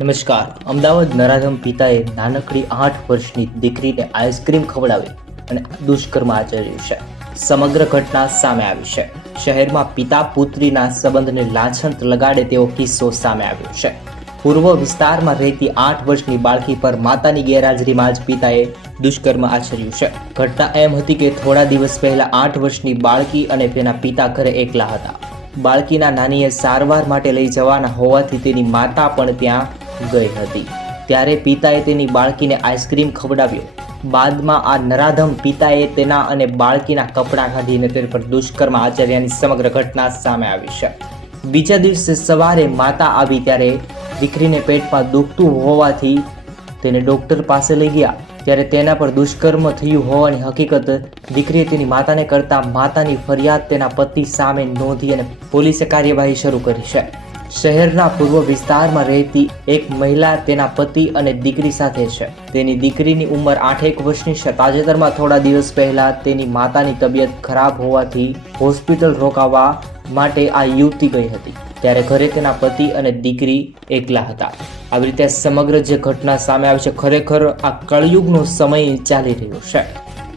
નમસ્કાર. અમદાવાદ નરાધમ પિતાએ નાનકડી 8 વર્ષની દીકરીને આઈસ્ક્રીમ ખવડાવી અને દુષ્કર્મ આચર્યું છે. સમગ્ર ઘટના સામે આવી છે. શહેરમાં પિતા પુત્રીના સંબંધને લાછંત લગાડે તેવો કિસ્સો સામે આવ્યો છે. પૂર્વ વિસ્તારમાં રહેતી 8 વર્ષની બાળકી પર માતાની ગેરહાજરીમાં જ પિતાએ દુષ્કર્મ આચર્યું છે. ઘટના એમ હતી કે થોડા દિવસ પહેલા 8 વર્ષની બાળકી અને તેના પિતા ઘરે એકલા હતા. બાળકીના નાનીએ સારવાર માટે લઈ જવાના હોવાથી તેની માતા પણ ત્યાં ગઈ હતી. ત્યારે પિતાએ તેની બાળકીને આઈસ્ક્રીમ ખવડાવ્યો. બાદમાં આ નરાધમ પિતાએ તેના અને બાળકીના કપડાં કાઢીને તેના પર દુષ્કર્મ આચર્યાની સમગ્ર ઘટના સામે આવી છે. બીજા દિવસે સવારે માતા આવી ત્યારે દીકરીને પેટમાં દુખતું હોવાથી તેને ડૉક્ટર પાસે લઈ ગયા. ત્યારે તેના પર દુષ્કર્મ થયું હોવાની હકીકત દીકરીએ તેની માતાને કરતા માતાની ફરિયાદ તેના પતિ સામે નોંધી અને પોલીસે કાર્યવાહી શરૂ કરી છે. શહેરના પૂર્વ વિસ્તારમાં રહેતી એક મહિલા તેના પતિ અને દીકરી સાથે છે. તેની દીકરીની ઉંમર 8 વર્ષની છે. તાજેતરમાં થોડા દિવસ પહેલા તેની માતાની તબિયત ખરાબ હોવાથી હોસ્પિટલ રોકાવા માટે આ યુવતી ગઈ હતી. ત્યારે ઘરે તેના પતિ અને દીકરી એકલા હતા. આવી રીતે સમગ્ર જે ઘટના સામે આવી છે, ખરેખર આ કળયુગનો સમય ચાલી રહ્યો છે.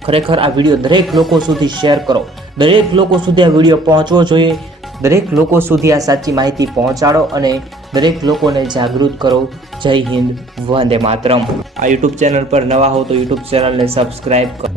ખરેખર આ વિડીયો દરેક લોકો સુધી શેર કરો. દરેક લોકો સુધી આ વિડીયો પહોંચવો જોઈએ. દરેક લોકો સુધી આ સાચી માહિતી પહોંચાડો અને દરેક લોકોને જાગૃત કરો. જય હિન્દ, વંદે માતરમ. આ યુટ્યુબ ચેનલ પર નવા હો તો યુટ્યુબ ચેનલને સબસ્ક્રાઈબ કરો.